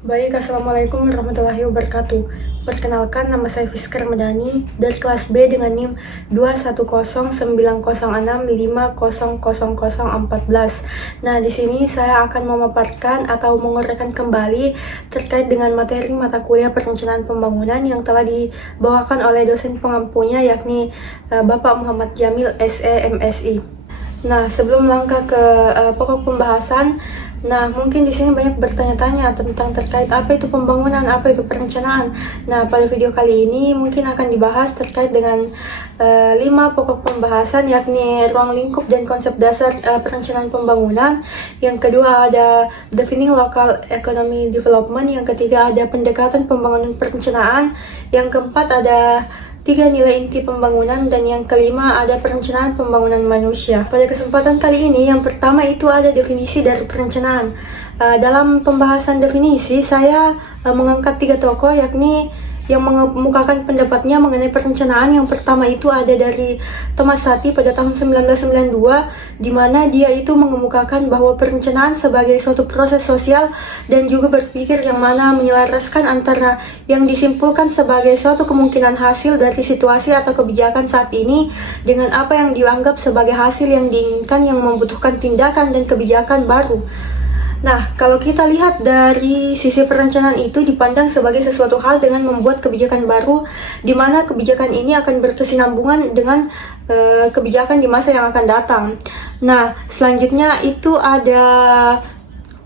Baik, Assalamualaikum warahmatullahi wabarakatuh. Perkenalkan, nama saya Fiskar Medani dari kelas B dengan NIM 2109065000014. Nah, di sini saya akan memaparkan atau menguraikan kembali terkait dengan materi mata kuliah perencanaan pembangunan yang telah dibawakan oleh dosen pengampunya, yakni Bapak Muhammad Jamil SE MSI. Nah, sebelum melangkah ke pokok pembahasan, mungkin di sini banyak bertanya-tanya tentang terkait apa itu pembangunan, apa itu perencanaan. Nah, pada video kali ini mungkin akan dibahas terkait dengan 5 pokok pembahasan, yakni ruang lingkup dan konsep dasar perencanaan pembangunan. Yang kedua ada defining local economy development. Yang ketiga ada pendekatan pembangunan perencanaan. Yang keempat ada 3 nilai inti pembangunan, dan yang kelima ada perencanaan pembangunan manusia. Pada kesempatan kali ini, yang pertama itu ada definisi dari perencanaan. Dalam pembahasan definisi, saya mengangkat 3 tokoh, yakni yang mengemukakan pendapatnya mengenai perencanaan. Yang pertama itu ada dari Thomas Sati pada tahun 1992, di mana dia itu mengemukakan bahwa perencanaan sebagai suatu proses sosial dan juga berpikir yang mana menyelaraskan antara yang disimpulkan sebagai suatu kemungkinan hasil dari situasi atau kebijakan saat ini dengan apa yang dianggap sebagai hasil yang diinginkan yang membutuhkan tindakan dan kebijakan baru. Nah, kalau kita lihat dari sisi perencanaan itu dipandang sebagai sesuatu hal dengan membuat kebijakan baru, di mana kebijakan ini akan berkesinambungan dengan kebijakan di masa yang akan datang. Nah, selanjutnya itu ada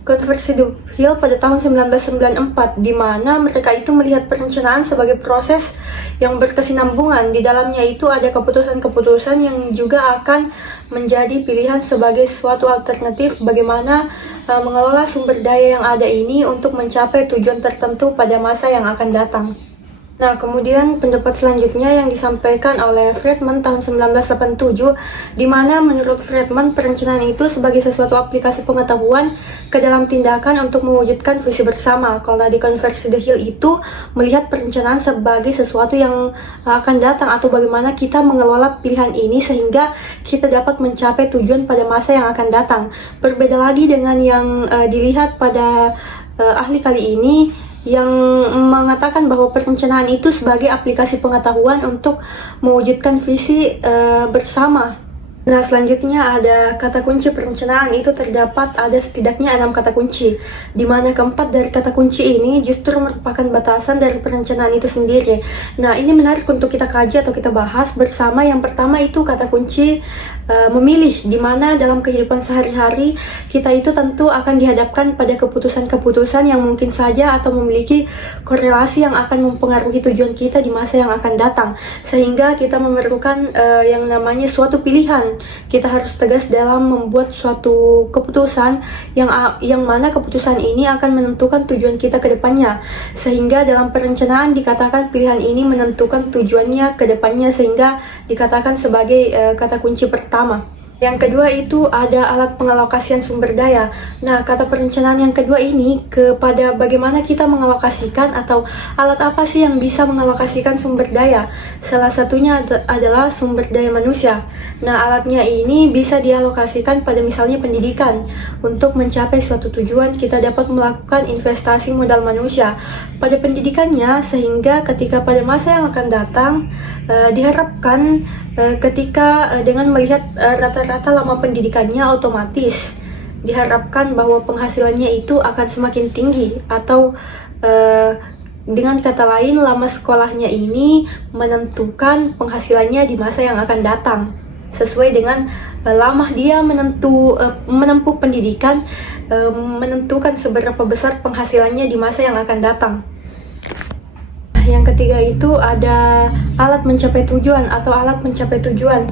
Converse the Hill pada tahun 1994, di mana mereka itu melihat perencanaan sebagai proses yang berkesinambungan. Di dalamnya itu ada keputusan-keputusan yang juga akan menjadi pilihan sebagai suatu alternatif bagaimana mengelola sumber daya yang ada ini untuk mencapai tujuan tertentu pada masa yang akan datang. Nah, kemudian pendapat selanjutnya yang disampaikan oleh Friedman tahun 1987, di mana menurut Friedman perencanaan itu sebagai sesuatu aplikasi pengetahuan ke dalam tindakan untuk mewujudkan visi bersama. Kalau tadi Converse the Hill itu melihat perencanaan sebagai sesuatu yang akan datang atau bagaimana kita mengelola pilihan ini sehingga kita dapat mencapai tujuan pada masa yang akan datang. Berbeda lagi dengan yang dilihat pada ahli kali ini, yang mengatakan bahwa perencanaan itu sebagai aplikasi pengetahuan untuk mewujudkan visi bersama. Nah, selanjutnya ada kata kunci perencanaan. Itu terdapat ada setidaknya 6 kata kunci, di mana keempat dari kata kunci ini justru merupakan batasan dari perencanaan itu sendiri. Nah, ini menarik untuk kita kaji atau kita bahas bersama. Yang pertama itu kata kunci memilih, di mana dalam kehidupan sehari-hari kita itu tentu akan dihadapkan pada keputusan-keputusan yang mungkin saja atau memiliki korelasi yang akan mempengaruhi tujuan kita di masa yang akan datang, sehingga kita memerlukan yang namanya suatu pilihan. Kita harus tegas dalam membuat suatu keputusan yang mana keputusan ini akan menentukan tujuan kita ke depannya, sehingga dalam perencanaan dikatakan pilihan ini menentukan tujuannya ke depannya, sehingga dikatakan sebagai kata kunci pertama. Yang kedua itu ada alat pengalokasian sumber daya. Nah, kata perencanaan yang kedua ini kepada bagaimana kita mengalokasikan atau alat apa sih yang bisa mengalokasikan sumber daya. Salah satunya adalah sumber daya manusia. Nah, alatnya ini bisa dialokasikan pada misalnya pendidikan. Untuk mencapai suatu tujuan, kita dapat melakukan investasi modal manusia pada pendidikannya, sehingga ketika pada masa yang akan datang, diharapkan ketika dengan melihat rata-rata lama pendidikannya, otomatis diharapkan bahwa penghasilannya itu akan semakin tinggi, atau dengan kata lain lama sekolahnya ini menentukan penghasilannya di masa yang akan datang. Sesuai dengan lama dia menempuh pendidikan, menentukan seberapa besar penghasilannya di masa yang akan datang. Yang ketiga itu ada alat mencapai tujuan atau alat mencapai tujuan.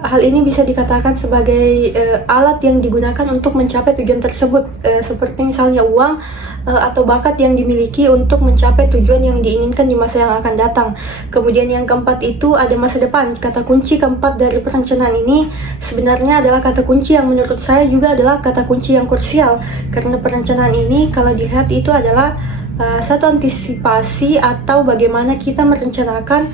Hal ini bisa dikatakan sebagai alat yang digunakan untuk mencapai tujuan tersebut, seperti misalnya uang atau bakat yang dimiliki untuk mencapai tujuan yang diinginkan di masa yang akan datang. Kemudian yang keempat itu ada masa depan. Kata kunci keempat dari perencanaan ini sebenarnya adalah kata kunci yang menurut saya juga adalah kata kunci yang krusial, karena perencanaan ini kalau dilihat itu adalah satu antisipasi atau bagaimana kita merencanakan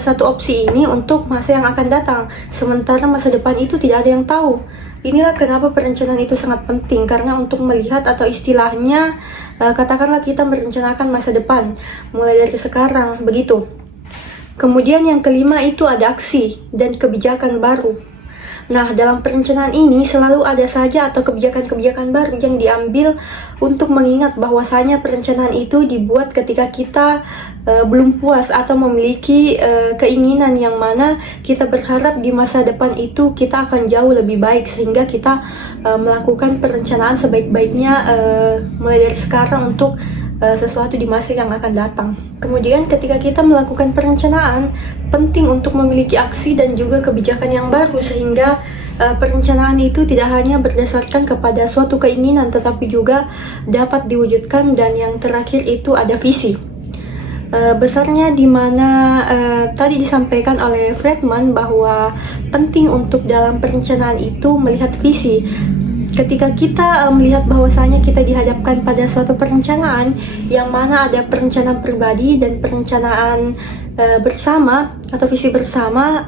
satu opsi ini untuk masa yang akan datang, sementara masa depan itu tidak ada yang tahu. Inilah kenapa perencanaan itu sangat penting, karena untuk melihat atau istilahnya katakanlah kita merencanakan masa depan mulai dari sekarang, begitu. Kemudian yang kelima itu ada aksi dan kebijakan baru. Nah, dalam perencanaan ini selalu ada saja atau kebijakan-kebijakan baru yang diambil untuk mengingat bahwasanya perencanaan itu dibuat ketika kita belum puas atau memiliki keinginan yang mana kita berharap di masa depan itu kita akan jauh lebih baik, sehingga kita melakukan perencanaan sebaik-baiknya mulai dari sekarang untuk sesuatu di masa yang akan datang. Kemudian ketika kita melakukan perencanaan, penting untuk memiliki aksi dan juga kebijakan yang baru, sehingga perencanaan itu tidak hanya berdasarkan kepada suatu keinginan tetapi juga dapat diwujudkan. Dan yang terakhir itu ada visi. Besarnya di mana tadi disampaikan oleh Friedman bahwa penting untuk dalam perencanaan itu melihat visi. Ketika kita melihat bahwasanya kita dihadapkan pada suatu perencanaan yang mana ada perencanaan pribadi dan perencanaan bersama atau visi bersama,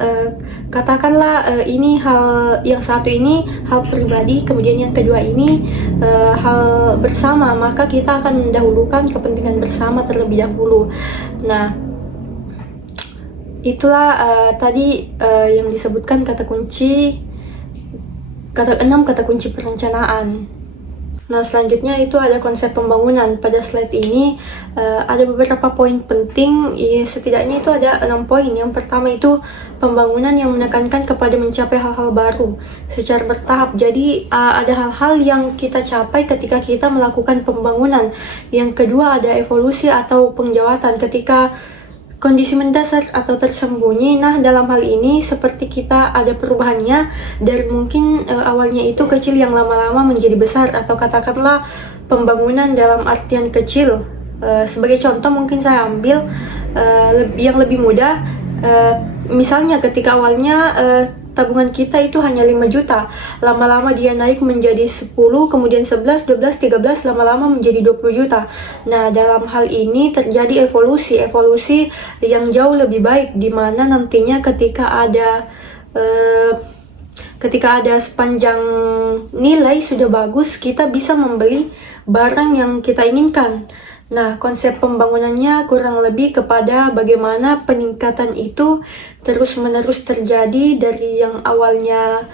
katakanlah ini hal yang satu ini hal pribadi, kemudian yang kedua ini hal bersama, maka kita akan mendahulukan kepentingan bersama terlebih dahulu. Nah, itulah tadi yang disebutkan kata kunci 6 kata kunci perencanaan. Nah, selanjutnya itu ada konsep pembangunan. Pada slide ini ada beberapa poin penting, setidaknya itu ada 6 poin. Yang pertama itu pembangunan yang menekankan kepada mencapai hal-hal baru secara bertahap. Jadi ada hal-hal yang kita capai ketika kita melakukan pembangunan. Yang kedua ada evolusi atau pengjawatan ketika kondisi mendasar atau tersembunyi. Nah, dalam hal ini seperti kita ada perubahannya dari mungkin awalnya itu kecil yang lama-lama menjadi besar, atau katakanlah pembangunan dalam artian kecil. Sebagai contoh mungkin saya ambil yang lebih mudah. Misalnya ketika awalnya tabungan kita itu hanya 5 juta, lama-lama dia naik menjadi 10, kemudian 11, 12, 13, lama-lama menjadi 20 juta. Nah, dalam hal ini terjadi evolusi yang jauh lebih baik, di mana nantinya ketika ada sepanjang nilai sudah bagus, kita bisa membeli barang yang kita inginkan. Nah, konsep pembangunannya kurang lebih kepada bagaimana peningkatan itu terus-menerus terjadi dari yang awalnya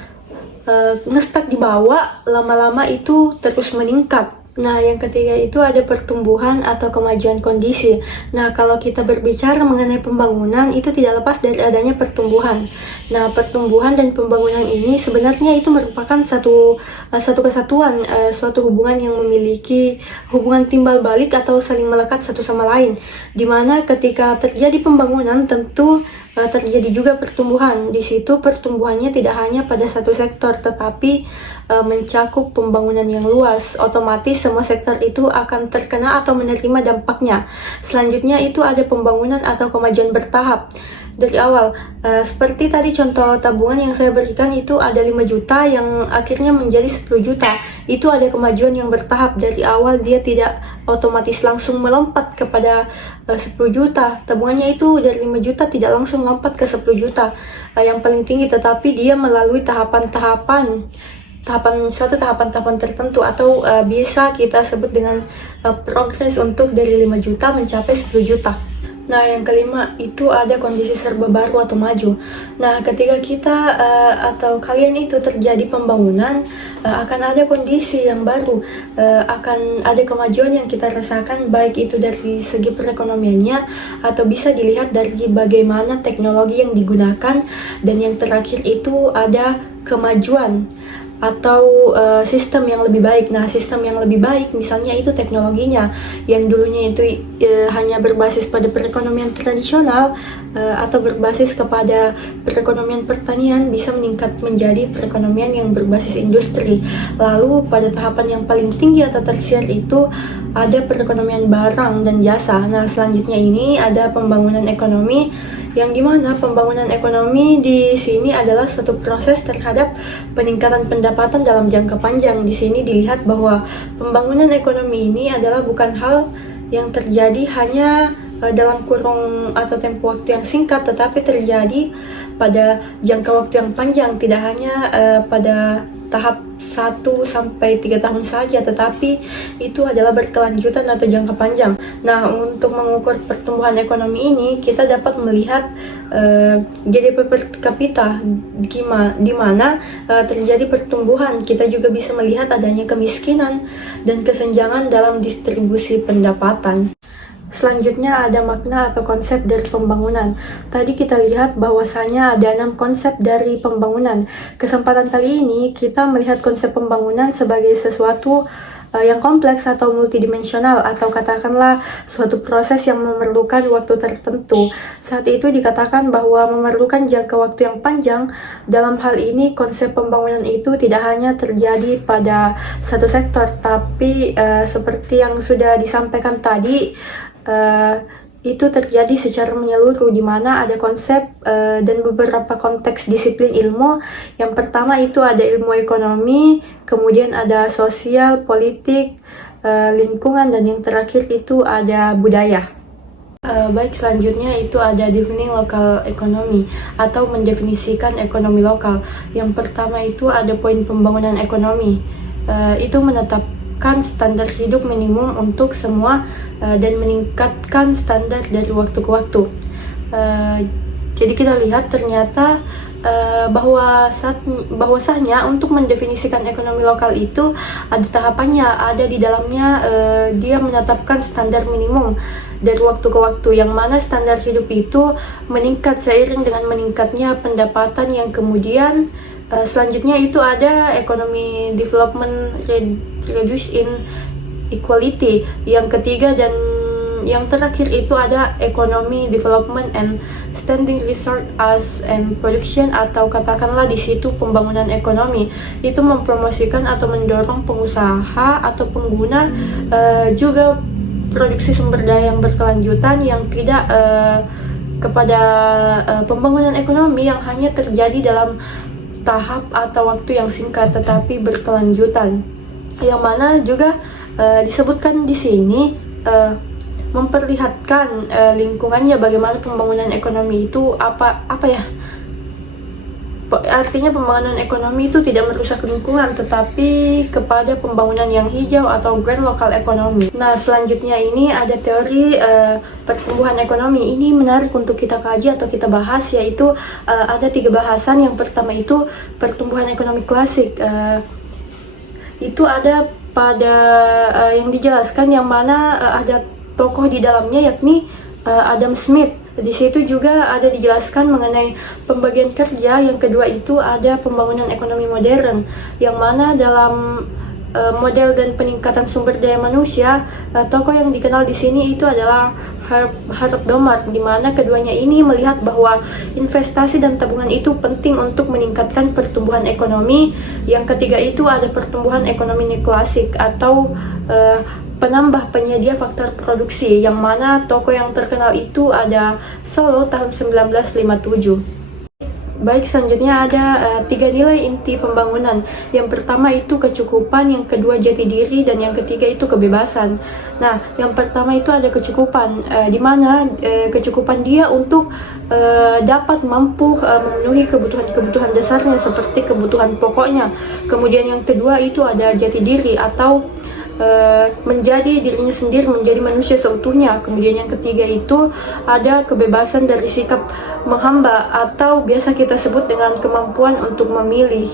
ngestak di bawah, lama-lama itu terus meningkat. Nah, yang ketiga itu ada pertumbuhan atau kemajuan kondisi. Nah, kalau kita berbicara mengenai pembangunan, itu tidak lepas dari adanya pertumbuhan. Nah, pertumbuhan dan pembangunan ini sebenarnya itu merupakan satu kesatuan, suatu hubungan yang memiliki hubungan timbal balik atau saling melekat satu sama lain. Dimana ketika terjadi pembangunan, tentu terjadi juga pertumbuhan. Di situ pertumbuhannya tidak hanya pada satu sektor, tetapi mencakup pembangunan yang luas. Otomatis semua sektor itu akan terkena atau menerima dampaknya. Selanjutnya itu ada pembangunan atau kemajuan bertahap. Dari awal, seperti tadi contoh tabungan yang saya berikan, itu ada 5 juta yang akhirnya menjadi 10 juta. Itu ada kemajuan yang bertahap. Dari awal dia tidak otomatis langsung melompat kepada 10 juta. Tabungannya itu dari 5 juta tidak langsung melompat ke 10 juta yang paling tinggi, tetapi dia melalui tahapan-tahapan tertentu, atau biasa kita sebut dengan progres untuk dari 5 juta mencapai 10 juta. Nah, yang kelima itu ada kondisi serba baru atau maju. Nah, ketika kita atau kalian itu terjadi pembangunan, akan ada kondisi yang baru, akan ada kemajuan yang kita rasakan, baik itu dari segi perekonomiannya atau bisa dilihat dari bagaimana teknologi yang digunakan. Dan yang terakhir itu ada kemajuan atau sistem yang lebih baik. Nah, sistem yang lebih baik misalnya itu teknologinya, yang dulunya itu hanya berbasis pada perekonomian tradisional atau berbasis kepada perekonomian pertanian, bisa meningkat menjadi perekonomian yang berbasis industri. Lalu pada tahapan yang paling tinggi atau tersier itu ada perekonomian barang dan jasa. Nah, selanjutnya ini ada pembangunan ekonomi, yang dimana pembangunan ekonomi di sini adalah suatu proses terhadap peningkatan pendapatan dalam jangka panjang. Di sini dilihat bahwa pembangunan ekonomi ini adalah bukan hal yang terjadi hanya dalam kurung atau tempo waktu yang singkat, tetapi terjadi pada jangka waktu yang panjang, tidak hanya pada tahap 1 sampai 3 tahun saja, tetapi itu adalah berkelanjutan atau jangka panjang. Nah, untuk mengukur pertumbuhan ekonomi ini, kita dapat melihat GDP per kapita di mana terjadi pertumbuhan. Kita juga bisa melihat adanya kemiskinan dan kesenjangan dalam distribusi pendapatan. Selanjutnya ada makna atau konsep dari pembangunan. Tadi kita lihat bahwasanya ada 6 konsep dari pembangunan. Kesempatan kali ini kita melihat konsep pembangunan sebagai sesuatu yang kompleks atau multidimensional, atau katakanlah suatu proses yang memerlukan waktu tertentu. Saat itu dikatakan bahwa memerlukan jangka waktu yang panjang. Dalam hal ini konsep pembangunan itu tidak hanya terjadi pada satu sektor, tapi seperti yang sudah disampaikan tadi, itu terjadi secara menyeluruh, di mana ada konsep dan beberapa konteks disiplin ilmu. Yang pertama itu ada ilmu ekonomi, kemudian ada sosial, politik, lingkungan, dan yang terakhir itu ada budaya. Baik, selanjutnya itu ada defining lokal ekonomi atau mendefinisikan ekonomi lokal. Yang pertama itu ada poin pembangunan ekonomi. Itu menetapkan standar hidup minimum untuk semua dan meningkatkan standar dari waktu ke waktu. Jadi kita lihat ternyata bahwasanya untuk mendefinisikan ekonomi lokal itu ada tahapannya, ada di dalamnya dia menetapkan standar minimum dari waktu ke waktu, yang mana standar hidup itu meningkat seiring dengan meningkatnya pendapatan, yang kemudian selanjutnya itu ada ekonomi development reduce inequality. Yang ketiga dan yang terakhir itu ada ekonomi development and standing research as and production, atau katakanlah di situ pembangunan ekonomi itu mempromosikan atau mendorong pengusaha atau pengguna juga produksi sumber daya yang berkelanjutan, yang tidak kepada pembangunan ekonomi yang hanya terjadi dalam tahap atau waktu yang singkat tetapi berkelanjutan, yang mana juga disebutkan di sini memperlihatkan lingkungannya, bagaimana pembangunan ekonomi itu artinya pembangunan ekonomi itu tidak merusak lingkungan tetapi kepada pembangunan yang hijau atau grand local economy. Nah, selanjutnya ini ada teori pertumbuhan ekonomi. Ini menarik untuk kita kaji atau kita bahas, yaitu ada 3 bahasan. Yang pertama itu pertumbuhan ekonomi klasik. Itu ada pada yang dijelaskan, yang mana ada tokoh di dalamnya, yakni Adam Smith. Di situ juga ada dijelaskan mengenai pembagian kerja. Yang kedua itu ada pembangunan ekonomi modern, yang mana dalam model dan peningkatan sumber daya manusia, tokoh yang dikenal di sini itu adalah Harold Domart, di mana keduanya ini melihat bahwa investasi dan tabungan itu penting untuk meningkatkan pertumbuhan ekonomi. Yang ketiga itu ada pertumbuhan ekonomi neoklasik atau penambah penyedia faktor produksi, yang mana toko yang terkenal itu ada Solo tahun 1957. Baik, selanjutnya ada 3 nilai inti pembangunan. Yang pertama itu kecukupan, yang kedua jati diri, dan yang ketiga itu kebebasan. Nah, yang pertama itu ada kecukupan, di mana kecukupan dia untuk dapat mampu memenuhi kebutuhan dasarnya seperti kebutuhan pokoknya. Kemudian yang kedua itu ada jati diri atau menjadi dirinya sendiri, menjadi manusia seutuhnya. Kemudian yang ketiga itu ada kebebasan dari sikap menghamba, atau biasa kita sebut dengan kemampuan untuk memilih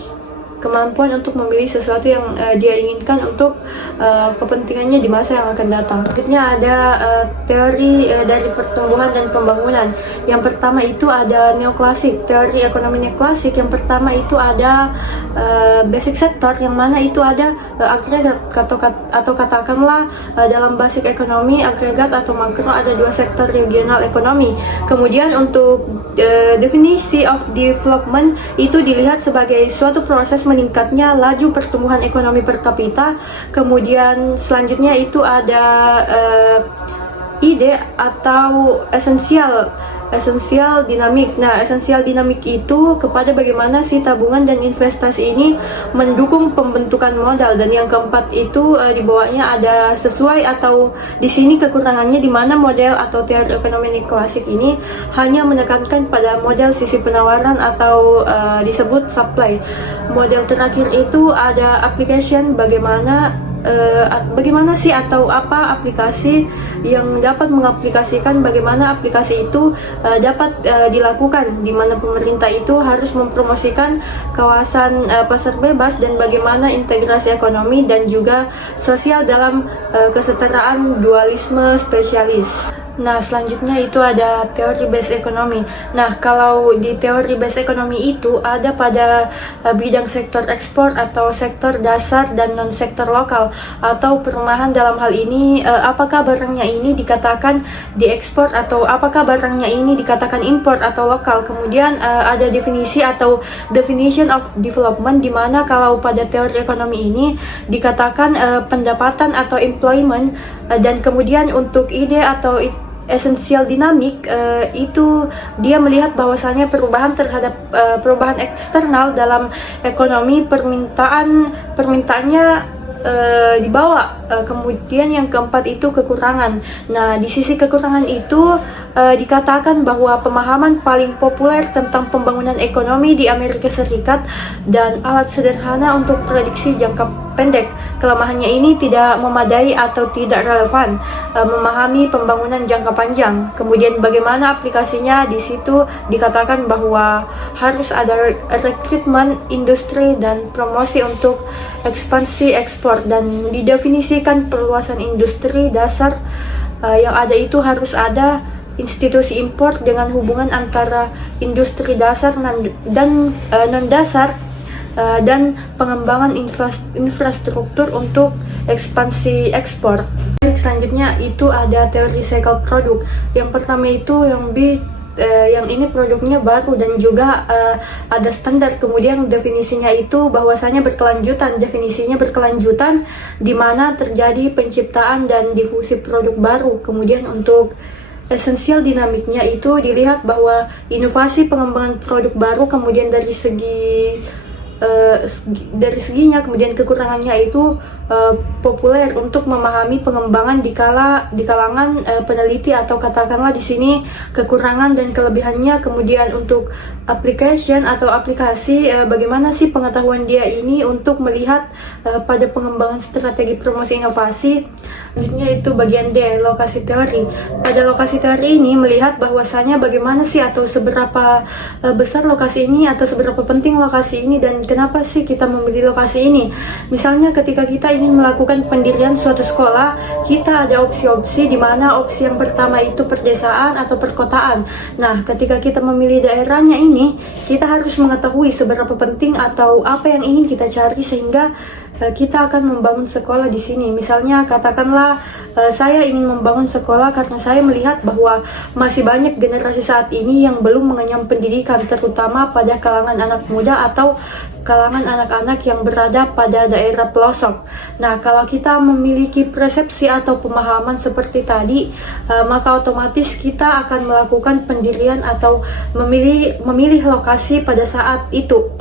sesuatu yang dia inginkan untuk kepentingannya di masa yang akan datang. Selanjutnya ada teori dari pertumbuhan dan pembangunan. Yang pertama itu ada neoklasik, teori ekonomi neoklasik. Yang pertama itu ada basic sector, yang mana itu ada agregat atau katakanlah dalam basic ekonomi, agregat atau makro, ada 2 sektor regional ekonomi. Kemudian untuk definisi of development itu dilihat sebagai suatu proses meningkatnya laju pertumbuhan ekonomi per kapita. Kemudian selanjutnya itu ada ide atau esensial esensial dinamik. Nah, esensial dinamik itu kepada bagaimana si tabungan dan investasi ini mendukung pembentukan modal, dan yang keempat itu di bawahnya ada sesuai atau di sini kekurangannya, di mana model atau teori ekonomi klasik ini hanya menekankan pada model sisi penawaran atau disebut supply. Model terakhir itu ada application, bagaimana sih atau apa aplikasi yang dapat mengaplikasikan, bagaimana aplikasi itu dapat dilakukan, di mana pemerintah itu harus mempromosikan kawasan pasar bebas dan bagaimana integrasi ekonomi dan juga sosial dalam kesetaraan dualisme spesialis. Nah, selanjutnya itu ada teori base ekonomi. Nah, kalau di teori base ekonomi itu ada pada bidang sektor ekspor atau sektor dasar dan non-sektor lokal atau perumahan. Dalam hal ini, apakah barangnya ini dikatakan diekspor atau apakah barangnya ini dikatakan impor atau lokal. Kemudian ada definisi atau definition of development, di mana kalau pada teori ekonomi ini dikatakan pendapatan atau employment, dan kemudian untuk ide atau esensial dinamik itu dia melihat bahwasanya perubahan terhadap perubahan eksternal dalam ekonomi, permintaannya dibawa. Kemudian yang keempat itu kekurangan. Nah, di sisi kekurangan itu dikatakan bahwa pemahaman paling populer tentang pembangunan ekonomi di Amerika Serikat dan alat sederhana untuk prediksi jangka pendek. Kelemahannya ini tidak memadai atau tidak relevan memahami pembangunan jangka panjang. Kemudian bagaimana aplikasinya, di situ dikatakan bahwa harus ada rekrutmen industri dan promosi untuk ekspansi ekspor, dan didefinisikan perluasan industri dasar yang ada itu harus ada institusi impor dengan hubungan antara industri dasar dan non-dasar, dan pengembangan infrastruktur untuk ekspansi ekspor. Selanjutnya itu ada teori cycle produk. Yang pertama itu yang ini produknya baru dan juga ada standar. Kemudian definisinya itu bahwasanya definisinya berkelanjutan, di mana terjadi penciptaan dan difusi produk baru. Kemudian untuk esensial dinamiknya itu dilihat bahwa inovasi pengembangan produk baru, kemudian dari seginya, kemudian kekurangannya itu populer untuk memahami pengembangan di kalangan peneliti, atau katakanlah di sini kekurangan dan kelebihannya. Kemudian untuk application atau aplikasi, bagaimana sih pengetahuan dia ini untuk melihat pada pengembangan strategi promosi inovasi. Selanjutnya itu bagian D, lokasi teori. Pada lokasi teori ini melihat bahwasanya bagaimana sih atau seberapa besar lokasi ini atau seberapa penting lokasi ini, dan kenapa sih kita memilih lokasi ini. Misalnya ketika kita ingin melakukan pendirian suatu sekolah, kita ada opsi-opsi, di mana opsi yang pertama itu perdesaan atau perkotaan. Nah, ketika kita memilih daerahnya ini, kita harus mengetahui seberapa penting atau apa yang ingin kita cari sehingga kita akan membangun sekolah di sini. Misalnya katakanlah saya ingin membangun sekolah karena saya melihat bahwa masih banyak generasi saat ini yang belum mengenyam pendidikan, terutama pada kalangan anak muda atau kalangan anak-anak yang berada pada daerah pelosok. Nah, kalau kita memiliki persepsi atau pemahaman seperti tadi, maka otomatis kita akan melakukan pendirian atau memilih lokasi pada saat itu,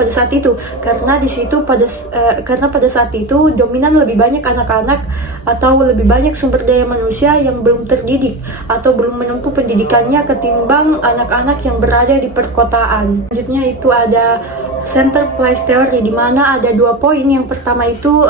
karena di situ karena pada saat itu dominan lebih banyak anak-anak atau lebih banyak sumber daya manusia yang belum terdidik atau belum menempuh pendidikannya ketimbang anak-anak yang berada di perkotaan. Selanjutnya itu ada center place theory, di mana ada 2 poin. Yang pertama itu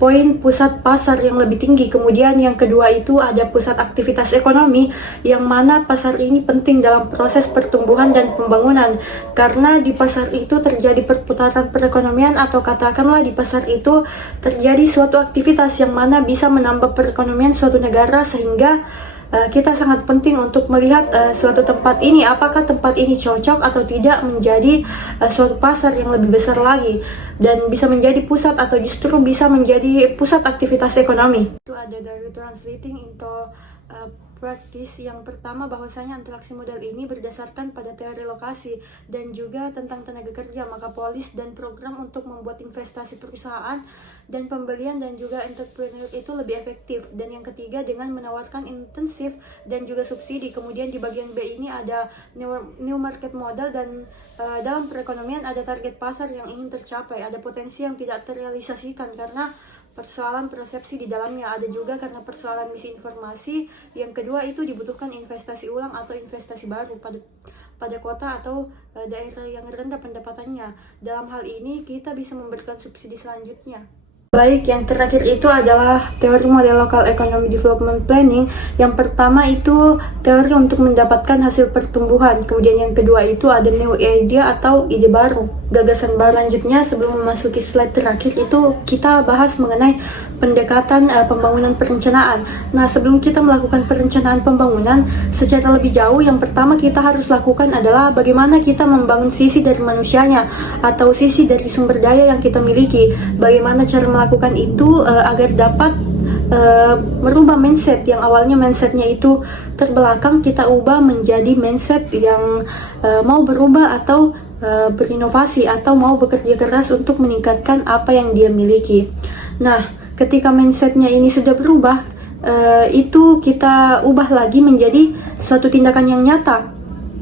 poin pusat pasar yang lebih tinggi. Kemudian yang kedua itu ada pusat aktivitas ekonomi, yang mana pasar ini penting dalam proses pertumbuhan dan pembangunan. Karena di pasar itu terjadi perputaran perekonomian, atau katakanlah di pasar itu terjadi suatu aktivitas yang mana bisa menambah perekonomian suatu negara, sehingga kita sangat penting untuk melihat suatu tempat ini, apakah tempat ini cocok atau tidak menjadi suatu pasar yang lebih besar lagi dan bisa menjadi pusat atau justru bisa menjadi pusat aktivitas ekonomi. Itu ada dari translating into praktis. Yang pertama, bahwasanya interaksi model ini berdasarkan pada teori lokasi dan juga tentang tenaga kerja, maka polis dan program untuk membuat investasi perusahaan dan pembelian dan juga entrepreneur itu lebih efektif. Dan yang ketiga, dengan menawarkan intensif dan juga subsidi. Kemudian di bagian B ini ada new market model, dan dalam perekonomian ada target pasar yang ingin tercapai, ada potensi yang tidak terrealisasikan karena persoalan persepsi di dalamnya, ada juga karena persoalan misinformasi. Yang kedua itu dibutuhkan investasi ulang atau investasi baru pada kota atau daerah yang rendah pendapatannya. Dalam hal ini kita bisa memberikan subsidi selanjutnya. Baik, yang terakhir itu adalah teori model local economy development planning. Yang pertama itu teori untuk mendapatkan hasil pertumbuhan. Kemudian yang kedua itu ada new idea atau ide baru, gagasan baru. Selanjutnya, sebelum memasuki slide terakhir itu kita bahas mengenai pendekatan pembangunan perencanaan. Nah, sebelum kita melakukan perencanaan pembangunan secara lebih jauh, yang pertama kita harus lakukan adalah bagaimana kita membangun sisi dari manusianya atau sisi dari sumber daya yang kita miliki. Bagaimana cara melakukan itu agar dapat merubah mindset yang awalnya mindsetnya itu terbelakang, kita ubah menjadi mindset yang mau berubah atau berinovasi atau mau bekerja keras untuk meningkatkan apa yang dia miliki. Nah, ketika mindsetnya ini sudah berubah, itu kita ubah lagi menjadi suatu tindakan yang nyata.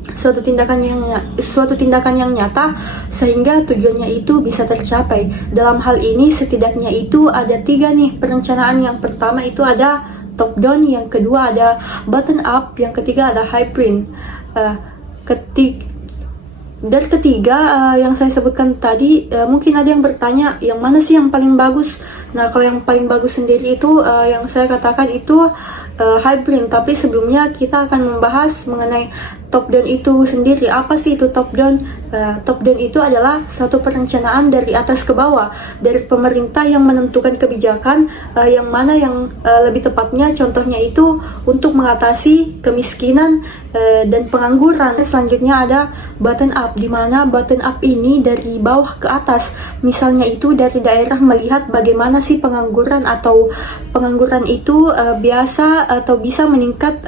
Suatu tindakan yang nyata sehingga tujuannya itu bisa tercapai. Dalam hal ini setidaknya itu ada 3 nih perencanaan. Yang pertama itu ada top down, yang kedua ada bottom up, yang ketiga ada hybrid. Dan ketiga yang saya sebutkan tadi, mungkin ada yang bertanya yang mana sih yang paling bagus. Nah, kalau yang paling bagus sendiri itu yang saya katakan itu hybrid. Tapi sebelumnya kita akan membahas mengenai top down itu sendiri. Apa sih itu top down? Top down itu adalah suatu perencanaan dari atas ke bawah, dari pemerintah yang menentukan kebijakan yang mana yang lebih tepatnya contohnya itu untuk mengatasi kemiskinan dan pengangguran. Selanjutnya ada bottom up, di mana bottom up ini dari bawah ke atas. Misalnya itu dari daerah melihat bagaimana sih pengangguran atau pengangguran itu biasa atau bisa meningkat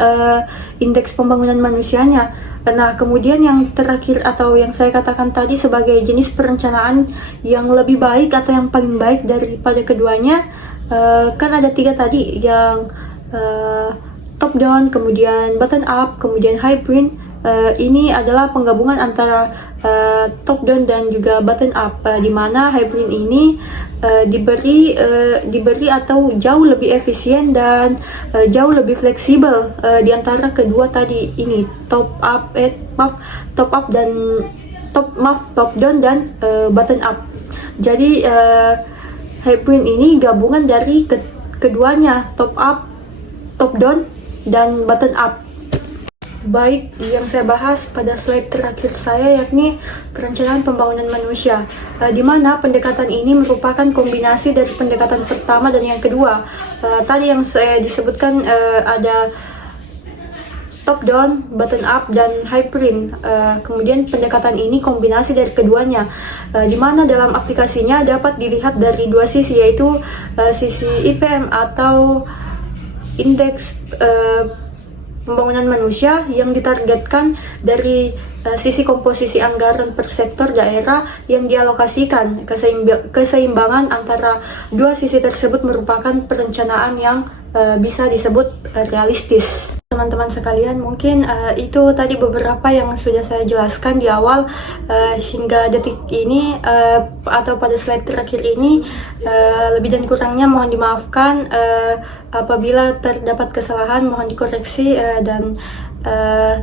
indeks pembangunan manusianya. Nah, kemudian yang terakhir atau yang saya katakan tadi sebagai jenis perencanaan yang lebih baik atau yang paling baik daripada keduanya, kan ada 3 tadi, yang top down, kemudian bottom up, kemudian hybrid. Ini adalah penggabungan antara top down dan juga bottom up, di mana hybrid ini diberi atau jauh lebih efisien dan jauh lebih fleksibel di antara kedua tadi ini, top down dan bottom up. Jadi hybrid ini gabungan dari keduanya, top up, top down dan bottom up. Baik, yang saya bahas pada slide terakhir saya yakni perencanaan pembangunan manusia, di mana pendekatan ini merupakan kombinasi dari pendekatan pertama dan yang kedua. Tadi yang saya disebutkan ada top down, bottom up, dan hybrid. Kemudian pendekatan ini kombinasi dari keduanya, di mana dalam aplikasinya dapat dilihat dari 2 sisi, yaitu sisi IPM atau indeks pembangunan manusia yang ditargetkan dari sisi komposisi anggaran per sektor daerah yang dialokasikan. Keseimbangan antara 2 sisi tersebut merupakan perencanaan yang bisa disebut realistis. Teman-teman sekalian, mungkin itu tadi beberapa yang sudah saya jelaskan di awal. Hingga detik ini atau pada slide terakhir ini, lebih dan kurangnya mohon dimaafkan. Apabila terdapat kesalahan mohon dikoreksi, dan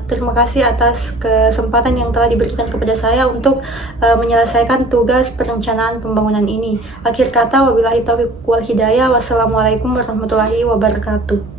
terima kasih atas kesempatan yang telah diberikan kepada saya untuk menyelesaikan tugas perencanaan pembangunan ini. Akhir kata, wabillahi taufiq wal hidayah. Wassalamualaikum warahmatullahi wabarakatuh.